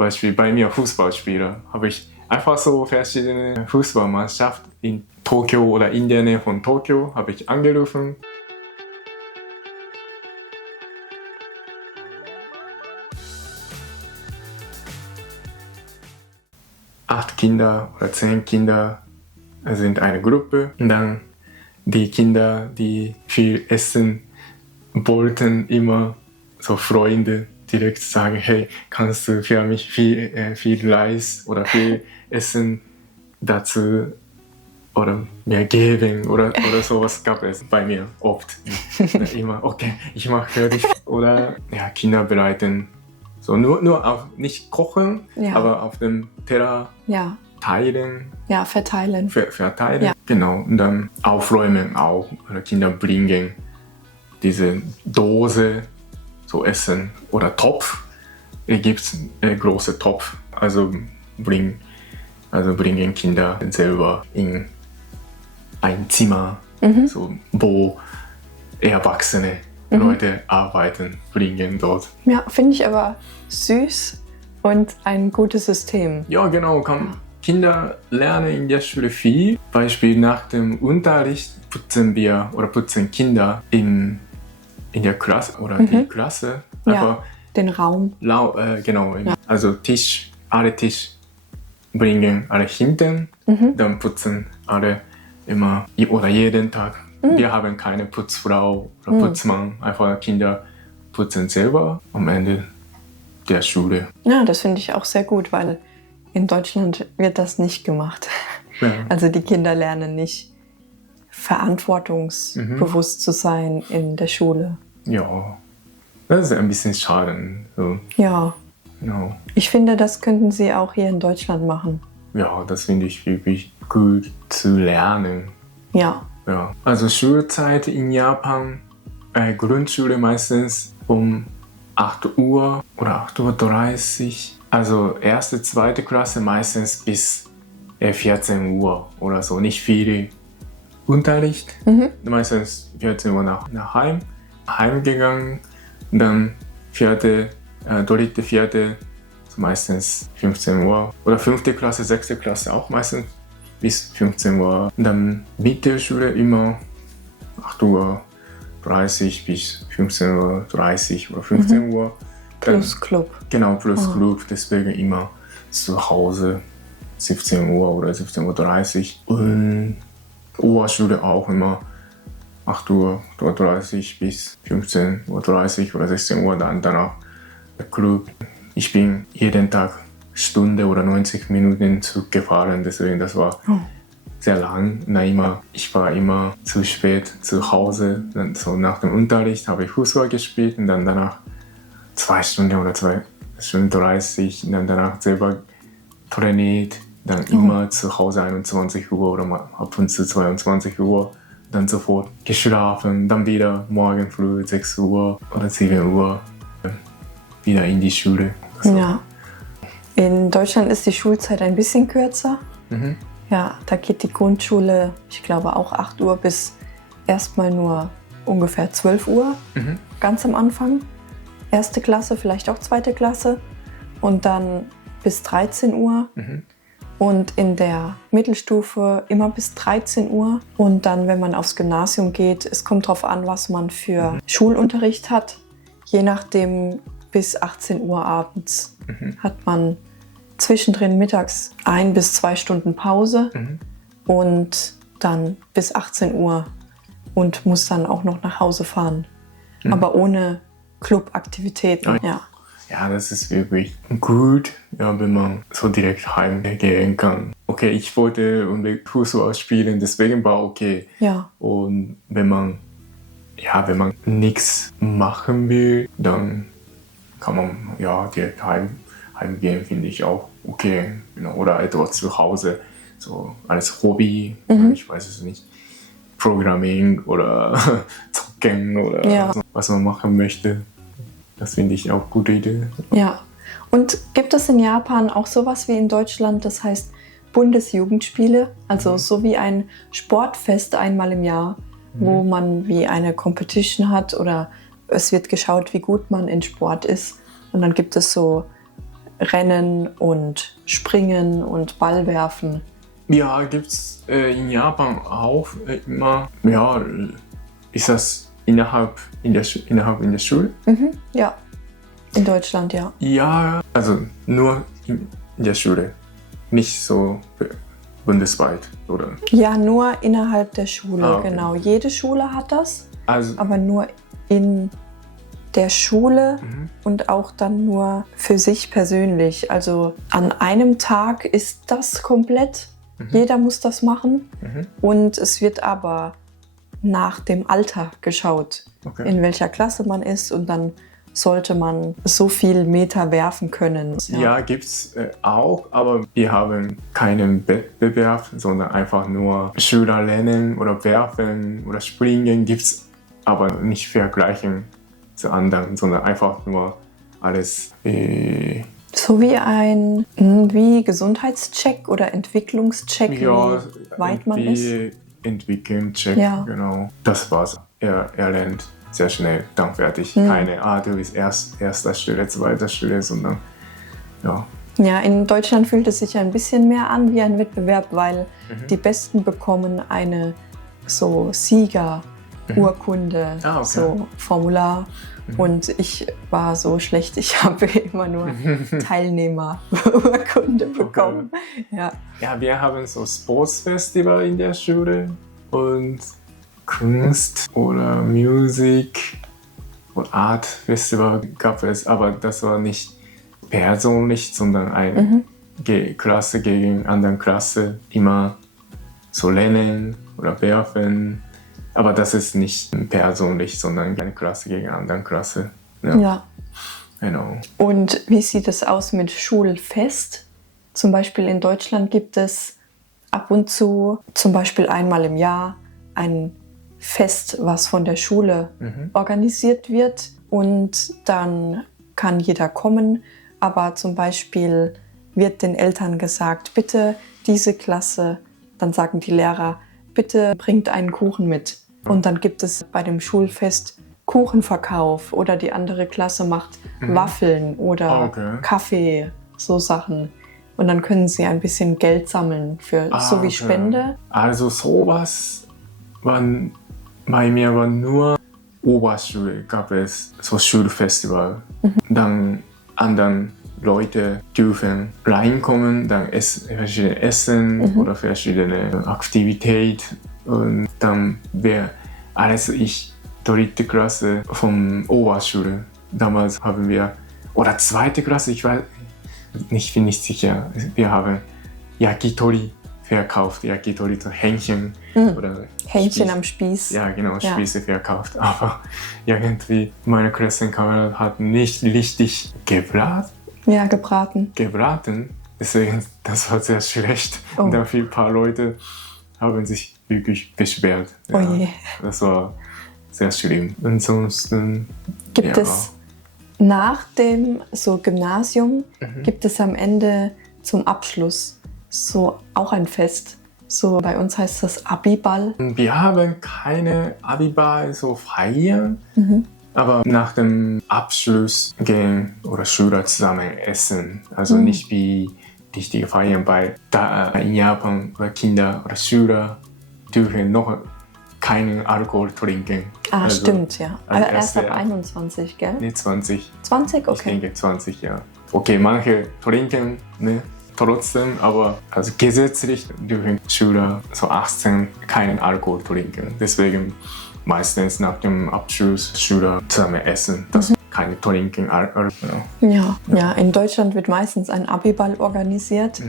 Beispiel bei mir Fußballspieler, habe ich einfach so verschiedene Fußballmannschaften in Tokio oder in der Nähe von Tokio habe ich angerufen. Acht Kinder oder 10 Kinder sind eine Gruppe. Und dann die Kinder, die viel essen wollten, immer so Freunde direkt sagen, hey, kannst du für mich viel Reis oder viel Essen dazu oder mir geben oder sowas gab es bei mir oft. Immer, okay, ich mache fertig. Oder ja, Kinder bereiten. So nur auf, nicht kochen, aber auf dem Teller teilen. Ja, verteilen. Verteilen, ja. Genau. Und dann aufräumen auch. Oder Kinder bringen diese Dose, so Essen oder Topf. Es gibt große Topf. Also bringen Kinder selber in ein Zimmer, so, wo erwachsene Leute arbeiten, bringen dort. Ja, finde ich aber süß und ein gutes System. Ja, genau. Kinder lernen in der Schule viel. Beispiel nach dem Unterricht putzen Kinder in der Klasse oder die Klasse. Ja, den Raum. Genau. Ja. Also alle Tisch bringen alle hinten, dann putzen alle immer oder jeden Tag. Wir haben keine Putzfrau oder Putzmann, einfach Kinder putzen selber am Ende der Schule. Ja, das finde ich auch sehr gut, weil in Deutschland wird das nicht gemacht. Ja. Also die Kinder lernen nicht verantwortungsbewusst zu sein in der Schule. Ja, das ist ein bisschen schade. So. Ja. Genau. Ich finde, das könnten sie auch hier in Deutschland machen. Ja, das finde ich wirklich gut zu lernen. Ja. Ja. Also Schulzeit in Japan, Grundschule meistens um 8 Uhr oder 8:30 Uhr. Also erste, zweite Klasse meistens bis 14 Uhr oder so. Nicht viel Unterricht. Meistens 14 Uhr nach heimgegangen. Dann dritte, vierte, so meistens 15 Uhr. Oder 5. Klasse, 6. Klasse auch meistens bis 15 Uhr. Dann Mittelschule immer 8:30 Uhr bis 15:30 Uhr oder 15 Uhr. Plus Club. Genau, plus Club. Deswegen immer zu Hause 17 Uhr oder 17:30 Uhr. Und Oberschule auch immer 8:30 Uhr bis 15:30 Uhr oder 16 Uhr. Dann danach der Club. Ich bin jeden Tag Stunde oder 90 Minuten Zug gefahren, deswegen das war sehr lang. Ich war immer zu spät zu Hause. Dann so nach dem Unterricht habe ich Fußball gespielt und dann danach 2 Stunden oder 2 Stunden 30 und dann danach selber trainiert. Dann immer zu Hause 21 Uhr oder mal ab und zu 22 Uhr. Dann sofort geschlafen, dann wieder morgen früh 6 Uhr oder 7 Uhr wieder in die Schule. So. Ja. In Deutschland ist die Schulzeit ein bisschen kürzer. Ja, da geht die Grundschule, ich glaube auch 8 Uhr bis erstmal nur ungefähr 12 Uhr, ganz am Anfang. 1. Klasse, vielleicht auch 2. Klasse und dann bis 13 Uhr. Und in der Mittelstufe immer bis 13 Uhr. Und dann, wenn man aufs Gymnasium geht, es kommt darauf an, was man für Schulunterricht hat. Je nachdem bis 18 Uhr abends hat man zwischendrin mittags 1 bis 2 Stunden Pause und dann bis 18 Uhr und muss dann auch noch nach Hause fahren. Aber ohne Clubaktivitäten. Ja. Ja, das ist wirklich gut, ja, wenn man so direkt heimgehen kann. Okay, ich wollte unbedingt Fußball spielen, deswegen war okay. Ja. Und wenn man nichts machen will, dann kann man direkt heimgehen, finde ich auch okay. Genau. Oder etwas zu Hause, so als Hobby, ich weiß es nicht, Programming oder Zocken oder so, was man machen möchte. Das finde ich auch eine gute Idee. Ja. Und gibt es in Japan auch sowas wie in Deutschland, das heißt Bundesjugendspiele? Also so wie ein Sportfest einmal im Jahr, wo man wie eine Competition hat oder es wird geschaut, wie gut man in Sport ist. Und dann gibt es so Rennen und Springen und Ball werfen. Ja, gibt's in Japan auch immer. Ja, ist das innerhalb in der Schule? Ja, in Deutschland, ja. Ja, also nur in der Schule, nicht so bundesweit, oder? Ja, nur innerhalb der Schule, Okay. genau. Jede Schule hat das, Also, aber nur in der Schule und auch dann nur für sich persönlich. Also an einem Tag ist das komplett. Jeder muss das machen. Und es wird aber nach dem Alter geschaut, okay. in welcher Klasse man ist. Und dann sollte man so viel Meter werfen können. Ja, gibt's auch, aber wir haben keinen Wettbewerb, sondern einfach nur Schüler lernen oder werfen oder springen gibt's, aber nicht vergleichen zu anderen, sondern einfach nur alles. So wie Gesundheitscheck oder Entwicklungscheck, wie weit man ist. Entwickeln, check, Ja. genau. Das war's. Er lernt sehr schnell, dann fertig. Keine, du bist erster Stelle, zweiter Stelle, sondern ja. Ja, in Deutschland fühlt es sich ein bisschen mehr an wie ein Wettbewerb, weil die Besten bekommen eine so Siegerurkunde, Okay. so Formular. Und ich war so schlecht, ich habe immer nur Teilnehmerurkunde bekommen. Ja. Ja, wir haben so Sportsfestival in der Schule und Kunst oder Musik oder Art Festival gab es, aber das war nicht persönlich, sondern eine Klasse gegen andere Klasse, immer so lernen oder werfen. Aber das ist nicht persönlich, sondern eine Klasse gegen eine andere Klasse. Ja. Genau. Und wie sieht es aus mit Schulfest? Zum Beispiel in Deutschland gibt es ab und zu, zum Beispiel einmal im Jahr, ein Fest, was von der Schule organisiert wird. Und dann kann jeder kommen. Aber zum Beispiel wird den Eltern gesagt, bitte diese Klasse, dann sagen die Lehrer, bitte bringt einen Kuchen mit. Und dann gibt es bei dem Schulfest Kuchenverkauf oder die andere Klasse macht Waffeln oder Kaffee, so Sachen. Und dann können sie ein bisschen Geld sammeln für so wie Spende. Also sowas bei mir war nur Oberschule, gab es so Schulfestival. Dann anderen Leute dürfen reinkommen, dann verschiedene Essen oder verschiedene Aktivitäten. Und dann wäre ich dritte Klasse von Oberschule. Damals haben wir, oder zweite Klasse, ich bin nicht sicher, wir haben Yakitori verkauft, Yakitori, so Hähnchen. Oder Hähnchen Spieß. am Spieß. Ja, genau, Spieße verkauft. Aber irgendwie, meine Klassenkamerad hat nicht richtig gebraten. Ja, gebraten. Deswegen, das war sehr schlecht. Und dann ein paar Leute haben sich wirklich beschwert. Ja, Oh je. Das war sehr schlimm. Ansonsten Gibt es nach dem Gymnasium, gibt es am Ende zum Abschluss so auch ein Fest. So bei uns heißt das Abiball. Wir haben keine Abiball so feiern, aber nach dem Abschluss gehen oder Schüler zusammen essen. Also nicht wie richtige Feiern, weil da in Japan oder Kinder oder Schüler dürfen noch keinen Alkohol trinken. Also, stimmt, ja. Also Aber erst ab 21, gell? Nee, 20. 20? Okay. Ich denke 20, ja. Okay, manche trinken, ne? Trotzdem, aber also gesetzlich dürfen Schüler so 18 keinen Alkohol trinken. Deswegen meistens nach dem Abschluss Schüler zusammen essen, das keine trinken. Ja, in Deutschland wird meistens ein Abiball organisiert.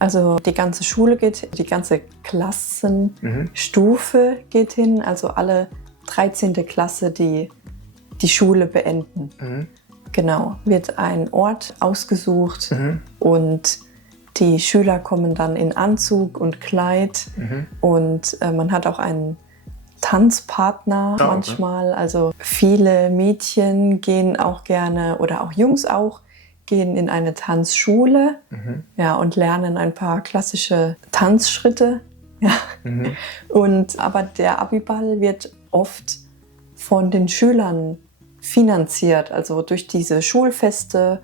Also die ganze Schule geht, die ganze Klassenstufe geht hin, also alle 13. Klasse, die Schule beenden. Genau, wird ein Ort ausgesucht und die Schüler kommen dann in Anzug und Kleid und man hat auch einen Tanzpartner manchmal. Also viele Mädchen gehen auch gerne oder auch Jungs auch gehen in eine Tanzschule und lernen ein paar klassische Tanzschritte. Ja. Aber der Abiball wird oft von den Schülern finanziert, also durch diese Schulfeste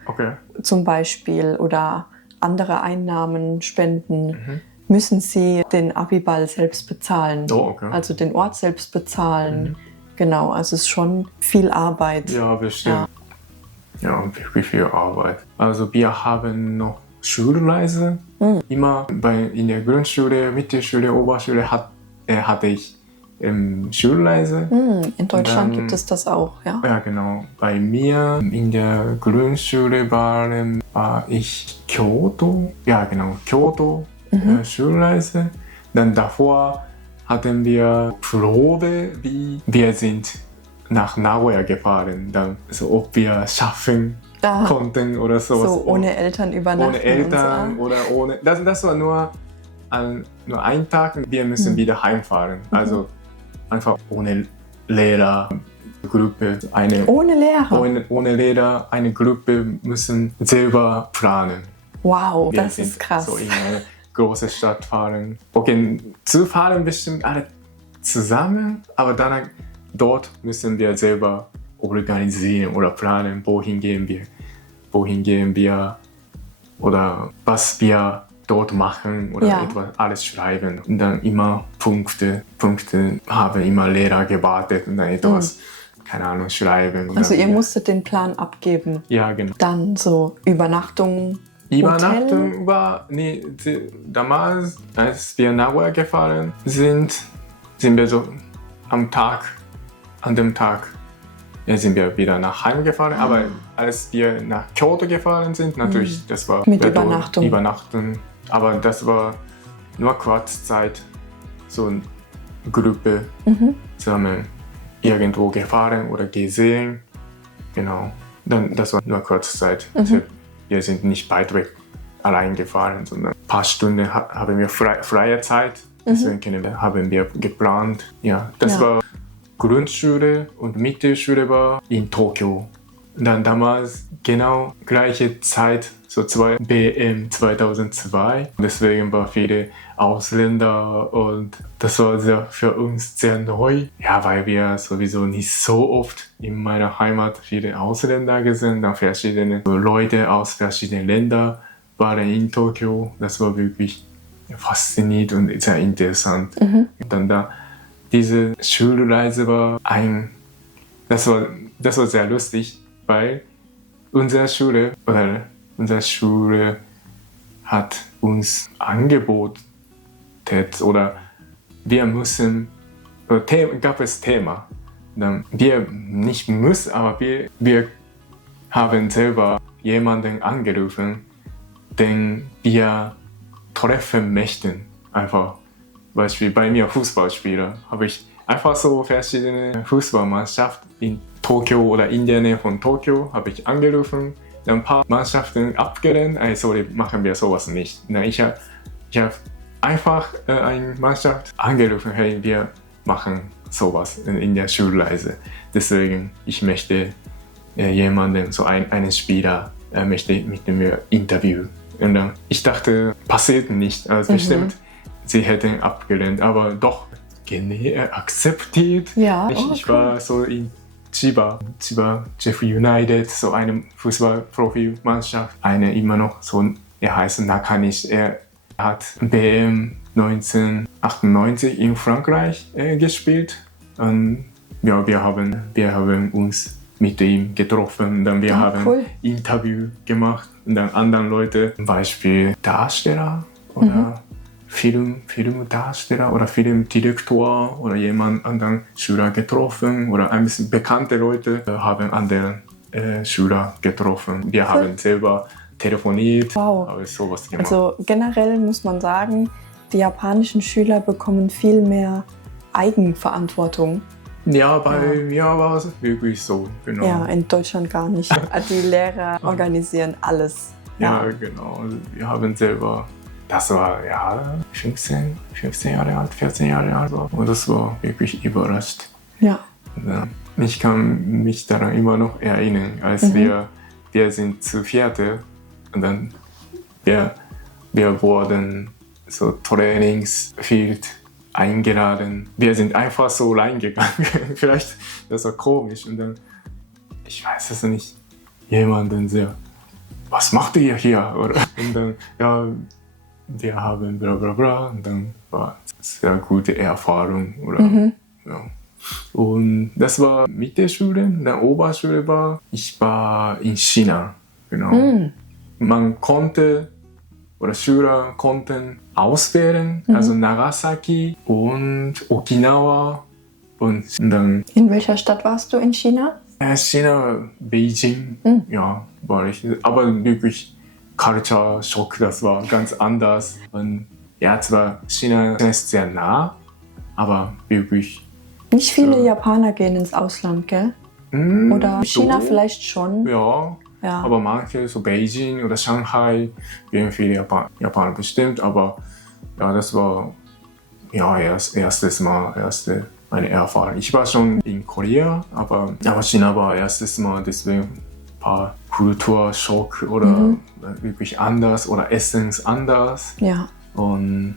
zum Beispiel oder andere Einnahmen, Spenden, müssen sie den Abiball selbst bezahlen. Also den Ort selbst bezahlen. Genau, also es ist schon viel Arbeit. Ja, bestimmt. Ja, wirklich viel Arbeit. Also wir haben noch Schulreise. Immer in der Grundschule, Mittelschule, Oberschule hatte ich Schulreise. In Deutschland gibt es das auch, ja? Ja, genau. Bei mir in der Grundschule war ich Kyoto. Ja, genau, Kyoto Schulreise. Dann davor hatten wir Probe, wie wir sind nach Nagoya gefahren. Dann, so, ob wir schaffen konnten oder sowas. So ohne Eltern übernachten. Ohne Eltern oder ohne. Das war nur ein Tag. Wir müssen wieder heimfahren. Also einfach ohne Lehrer, Gruppe. Ohne Lehrer? Ohne Lehrer, eine Gruppe müssen selber planen. Wow, das ist krass. So in eine große Stadt fahren. Okay, zu fahren bestimmt alle zusammen, aber dann dort müssen wir selber organisieren oder planen, wohin gehen wir oder was wir dort machen oder etwas alles schreiben. Und dann immer Punkte haben immer Lehrer gewartet und dann etwas, keine Ahnung, schreiben. Also ihr musstet den Plan abgeben? Ja, genau. Dann so Übernachtung, Übernachtung war, damals, als wir nach Nagoya gefahren sind wir so an dem Tag sind wir wieder nach Heim gefahren, aber als wir nach Kyoto gefahren sind, natürlich, das war mit Übernachtung, aber das war nur Kurzzeit, so eine Gruppe zusammen irgendwo gefahren oder gesehen, genau, dann das war nur Kurzzeit. Wir sind nicht weit weg allein gefahren, sondern ein paar Stunden haben wir freie Zeit, deswegen haben wir geplant. Ja, das war Grundschule und Mittelschule war in Tokio. Dann damals genau gleiche Zeit, so BM 2002. Deswegen waren viele Ausländer und das war für uns sehr neu. Ja, weil wir sowieso nicht so oft in meiner Heimat viele Ausländer gesehen, dann verschiedene Leute aus verschiedenen Ländern waren in Tokio. Das war wirklich faszinierend und sehr interessant. Dann diese Schulreise war das war sehr lustig, weil unsere Schule hat uns angeboten oder wir müssen, gab es Thema. Dann wir nicht müssen, aber wir haben selber jemanden angerufen, den wir treffen möchten. Einfach. Beispiel bei mir Fußballspieler, habe ich einfach so verschiedene Fußballmannschaften in Tokio oder in der Nähe von Tokio habe ich angerufen, dann ein paar Mannschaften abgelehnt, sorry, machen wir sowas nicht. Ich habe einfach eine Mannschaft angerufen, hey, wir machen sowas in der Schulreise. Deswegen, ich möchte jemanden, so einen Spieler, möchte mit mir interviewen. Und dann, ich dachte, passiert nicht, also bestimmt. Sie hätten abgelehnt, aber doch akzeptiert. Ja, ich war so in Chiba Jeff United, so eine Fußball-Profi-Mannschaft. Eine immer noch so, er heißt Nakanishi. Er hat BM 1998 in Frankreich gespielt. Und ja, wir haben uns mit ihm getroffen. Dann wir haben Interview gemacht. Und dann anderen Leute, zum Beispiel Darsteller oder Filmdarsteller oder Filmdirektor oder jemand anderen Schüler getroffen oder ein bisschen bekannte Leute haben andere Schüler getroffen. Wir haben selber telefoniert, aber sowas gemacht. Also generell muss man sagen, die japanischen Schüler bekommen viel mehr Eigenverantwortung. Ja, bei mir war es wirklich so, genau. Ja, in Deutschland gar nicht. Die Lehrer organisieren alles. Ja, genau. Also wir haben selber. Das war 15 Jahre alt, 14 Jahre alt. Und das war wirklich überrascht. Ja. Ich kann mich daran immer noch erinnern, als wir sind zu vierte und dann wir wurden so Trainingsfield eingeladen. Wir sind einfach so reingegangen. Vielleicht, das war komisch. Und dann ich weiß es nicht, jemanden sehr, was macht ihr hier? Oder, und dann, ja, wir haben bla bla bla. Und dann war es eine sehr gute Erfahrung. Oder, ja. Und das war Mittelschule, dann Oberschule ich war in China, genau. Man konnte, oder Schüler konnten auswählen, also Nagasaki und Okinawa und dann... In welcher Stadt warst du in China? China, Beijing, ja, war ich, aber wirklich Culture Shock, das war ganz anders. Und ja, zwar China ist sehr nah, aber wirklich... Nicht viele Japaner gehen ins Ausland, gell? Oder China so, vielleicht schon. Ja, aber manche, so Beijing oder Shanghai, gehen viele Japaner bestimmt, aber ja, das war ja erstes Mal, meine Erfahrung. Ich war schon in Korea, aber China war erstes Mal, deswegen ein paar Kulturschock oder wirklich anders oder Essens anders. Ja. Und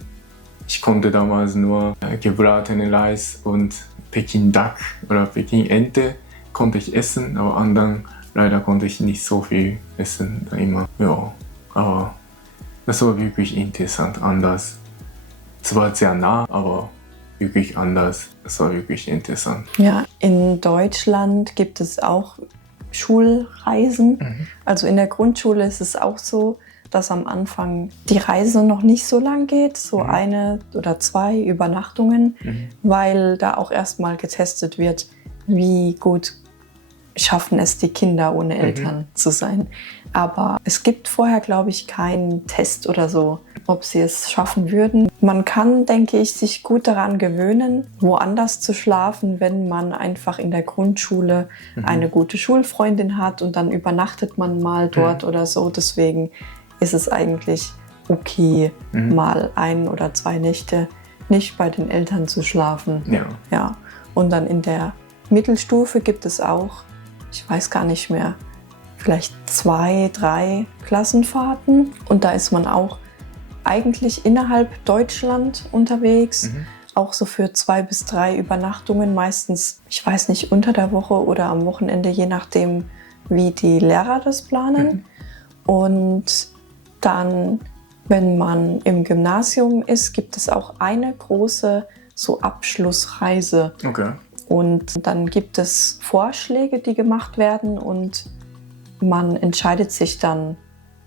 ich konnte damals nur gebratene Reis und Peking Duck oder Peking Ente konnte ich essen, aber anderen leider konnte ich nicht so viel essen immer. Ja, aber das war wirklich interessant, anders. Es war sehr nah, aber wirklich anders. Es war wirklich interessant. Ja, in Deutschland gibt es auch Schulreisen. Also in der Grundschule ist es auch so, dass am Anfang die Reise noch nicht so lang geht, so eine oder zwei Übernachtungen, weil da auch erstmal getestet wird, wie gut schaffen es die Kinder, ohne Eltern zu sein. Aber es gibt vorher, glaube ich, keinen Test oder so, ob sie es schaffen würden. Man kann, denke ich, sich gut daran gewöhnen, woanders zu schlafen, wenn man einfach in der Grundschule eine gute Schulfreundin hat und dann übernachtet man mal dort oder so. Deswegen ist es eigentlich okay, mal 1 oder 2 Nächte nicht bei den Eltern zu schlafen. Ja. Und dann in der Mittelstufe gibt es auch, ich weiß gar nicht mehr, vielleicht 2, 3 Klassenfahrten. Und da ist man auch eigentlich innerhalb Deutschland unterwegs. Auch so für 2 bis 3 Übernachtungen, meistens, ich weiß nicht, unter der Woche oder am Wochenende, je nachdem, wie die Lehrer das planen. Und dann, wenn man im Gymnasium ist, gibt es auch eine große so Abschlussreise. Okay. Und dann gibt es Vorschläge, die gemacht werden und man entscheidet sich dann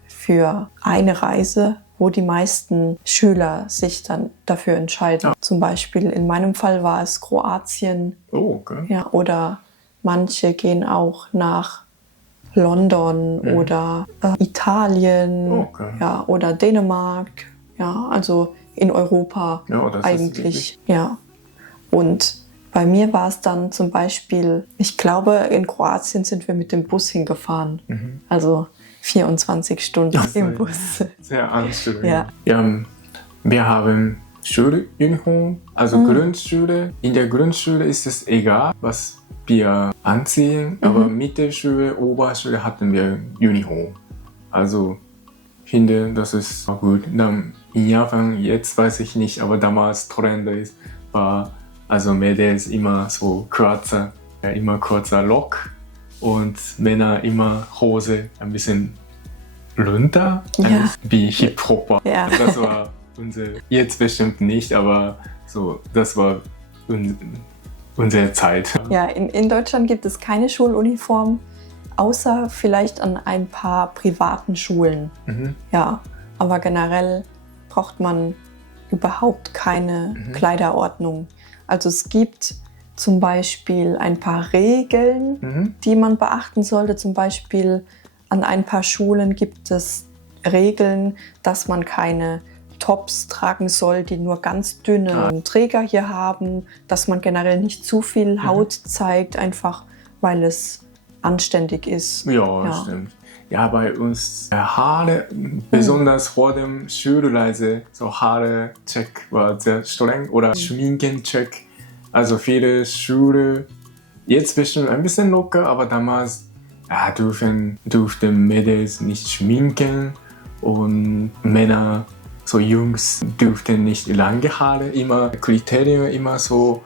für eine Reise, wo die meisten Schüler sich dann dafür entscheiden. Zum Beispiel in meinem Fall war es Kroatien. Oh, okay. Ja, oder manche gehen auch nach London oder Italien, ja, oder Dänemark. Ja, also in Europa das eigentlich. Ja. Und bei mir war es dann zum Beispiel, ich glaube, in Kroatien sind wir mit dem Bus hingefahren. Also 24 Stunden im Bus. Sehr anstrengend. Ja. Wir haben Schuluniform, also Grundschule. In der Grundschule ist es egal, was wir anziehen, aber Mittelschule, Oberschule hatten wir Uniform. Also ich finde, das ist gut. Dann in Japan, jetzt weiß ich nicht, aber damals Trend war also Mädels immer so kurzer Rock und Männer immer Hose ein bisschen runter, wie Hip-Hopper. Ja. Das war jetzt bestimmt nicht, aber so, das war unsere Zeit. Ja, in Deutschland gibt es keine Schuluniform, außer vielleicht an ein paar privaten Schulen. Ja, aber generell braucht man überhaupt keine Kleiderordnung. Also es gibt zum Beispiel ein paar Regeln, die man beachten sollte. Zum Beispiel an ein paar Schulen gibt es Regeln, dass man keine Tops tragen soll, die nur ganz dünne Träger hier haben, dass man generell nicht zu viel Haut zeigt, einfach weil es anständig ist. Ja, stimmt. Ja, bei uns Haare, besonders vor dem Schulreise, so Haare-Check war sehr streng oder Schminken-Check. Also viele Schule, jetzt bestimmt ein bisschen locker, aber damals durften Mädels nicht schminken und Männer, so Jungs, durften nicht lange Haare, immer Kriterien, immer so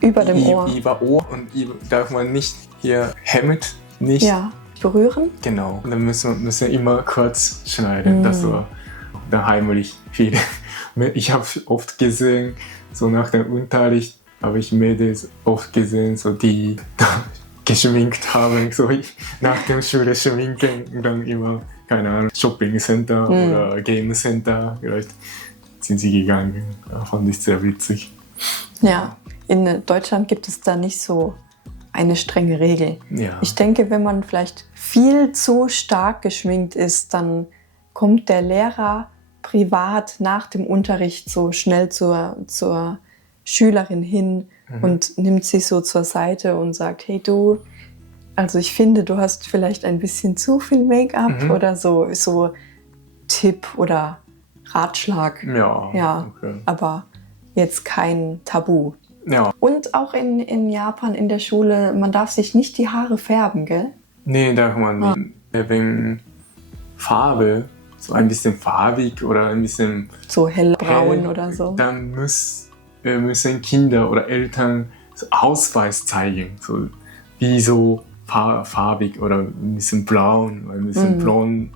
über dem Ohr. Über Ohr und darf man nicht hier Hemd nicht. Ja, berühren. Genau. Und dann müssen wir immer kurz schneiden. Das war dann heimlich viel. Ich habe oft gesehen, so nach dem Unterricht habe ich Mädels oft gesehen, so die geschminkt haben, so nach dem Schule schminken und dann immer, keine Ahnung, Shopping Center oder Game Center, vielleicht sind sie gegangen. Fand ich sehr witzig. Ja, in Deutschland gibt es da nicht so eine strenge Regel. Ja. Ich denke, wenn man vielleicht viel zu stark geschminkt ist, dann kommt der Lehrer privat nach dem Unterricht so schnell zur Schülerin hin und nimmt sie so zur Seite und sagt, hey du, also ich finde, du hast vielleicht ein bisschen zu viel Make-up oder so Tipp oder Ratschlag. Ja, okay. Aber jetzt kein Tabu. Ja. Und auch in Japan in der Schule, man darf sich nicht die Haare färben, gell? Nee, darf man nicht. Wegen Farbe, so ein bisschen farbig oder ein bisschen So hellbraun oder so. Dann müssen Kinder oder Eltern so Ausweis zeigen, so wie so farbig oder ein bisschen braun, ein bisschen blond,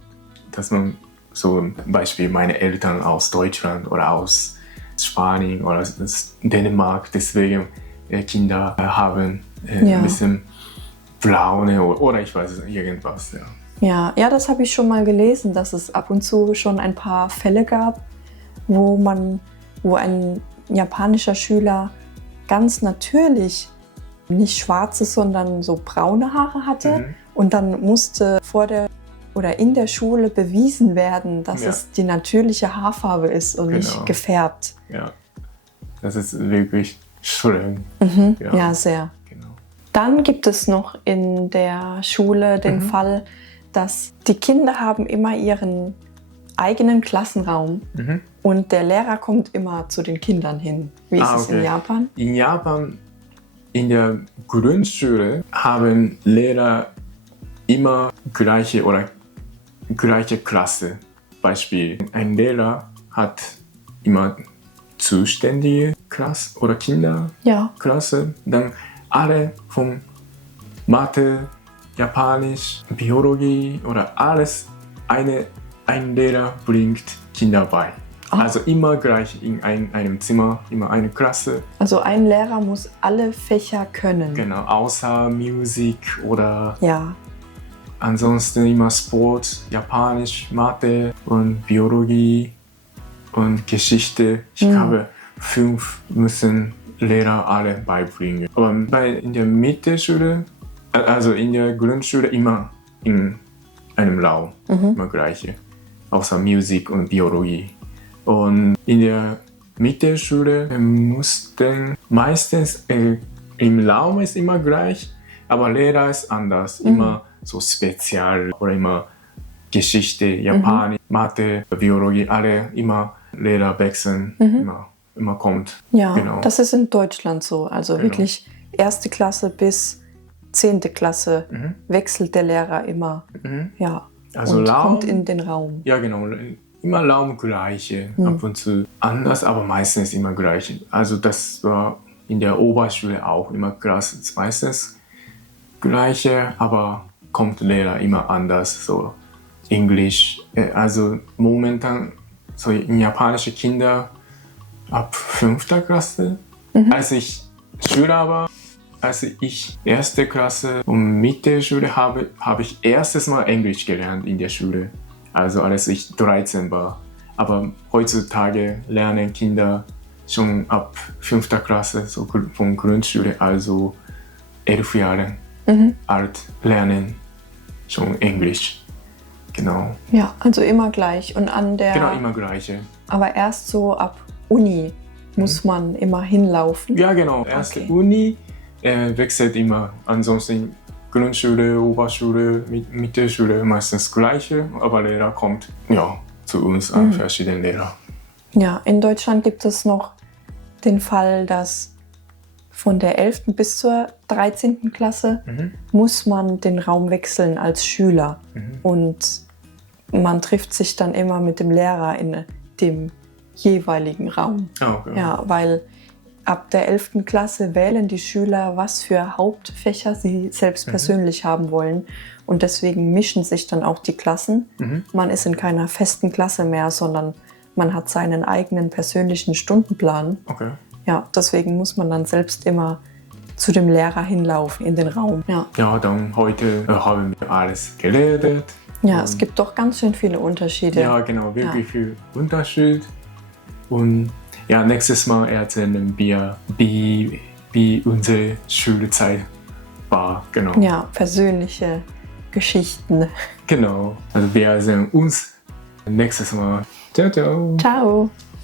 dass man so zum Beispiel meine Eltern aus Deutschland oder aus Spanien oder aus Dänemark, deswegen Kinder haben ein bisschen braune oder ich weiß es, irgendwas. Ja, das habe ich schon mal gelesen, dass es ab und zu schon ein paar Fälle gab, wo ein japanischer Schüler ganz natürlich nicht schwarze, sondern so braune Haare hatte und dann musste in der Schule bewiesen werden, dass es die natürliche Haarfarbe ist und nicht gefärbt. Ja, das ist wirklich schön. Ja, sehr. Genau. Dann gibt es noch in der Schule den Fall, dass die Kinder haben immer ihren eigenen Klassenraum und der Lehrer kommt immer zu den Kindern hin. Wie ist es in Japan? In Japan, in der Grundschule, haben Lehrer immer gleiche Klasse. Beispiel, ein Lehrer hat immer zuständige Klasse oder Kinderklasse. Dann alle von Mathe, Japanisch, Biologie oder alles, ein Lehrer bringt Kinder bei. Also immer gleich in einem Zimmer, immer eine Klasse. Also ein Lehrer muss alle Fächer können. Genau, außer Musik oder ja. Ansonsten immer Sport, Japanisch, Mathe und Biologie und Geschichte. Ich glaube, 5 müssen Lehrer alle beibringen. Aber in der Mittelschule, also in der Grundschule immer in einem Raum, immer gleiche. Außer Musik und Biologie. Und in der Mittelschule mussten meistens im Raum ist immer gleich, aber Lehrer ist anders. Immer so spezial oder immer Geschichte, Japanisch, Mathe, Biologie, alle immer Lehrer wechseln, immer kommt. Ja, genau. Das ist in Deutschland so. Also wirklich 1. Klasse bis 10. Klasse wechselt der Lehrer immer. Ja. Also und Raum, kommt in den Raum. Ja, genau. Immer Raum gleiche. Ab und zu anders, aber meistens immer gleiche. Also das war in der Oberschule auch immer Klasse meistens gleiche, aber kommt Lehrer immer anders. So Englisch. Also momentan so in japanische Kinder ab 5. Klasse. Als ich Schüler war, als ich 1. Klasse und Mittelschule habe ich erstes Mal Englisch gelernt in der Schule. Also als ich 13 war. Aber heutzutage lernen Kinder schon ab 5. Klasse, so von Grundschule, also 11 Jahre alt, lernen schon Englisch. Genau. Ja, also immer gleich. Und genau, immer gleiche. Aber erst so ab Uni muss man immer hinlaufen. Ja, genau. Erste Uni wechselt immer. Ansonsten Grundschule, Oberschule, Mittelschule meistens gleiche, aber Lehrer kommt zu uns an verschiedene Lehrer. Ja, in Deutschland gibt es noch den Fall, dass von der 11. bis zur 13. Klasse muss man den Raum wechseln als Schüler. Und man trifft sich dann immer mit dem Lehrer in dem jeweiligen Raum. Okay. Ja, weil ab der 11. Klasse wählen die Schüler, was für Hauptfächer sie selbst persönlich haben wollen. Und deswegen mischen sich dann auch die Klassen. Man ist in keiner festen Klasse mehr, sondern man hat seinen eigenen persönlichen Stundenplan. Okay. Ja, deswegen muss man dann selbst immer zu dem Lehrer hinlaufen in den Raum. Ja, Ja, dann heute haben wir alles geredet. ja, es gibt doch ganz schön viele Unterschiede. Ja, genau, wirklich viel Unterschied. Und ja, nächstes Mal erzählen wir, wie unsere Schulzeit war. Genau. Ja, persönliche Geschichten. Genau. Also wir sehen uns nächstes Mal. Ciao, ciao. Ciao.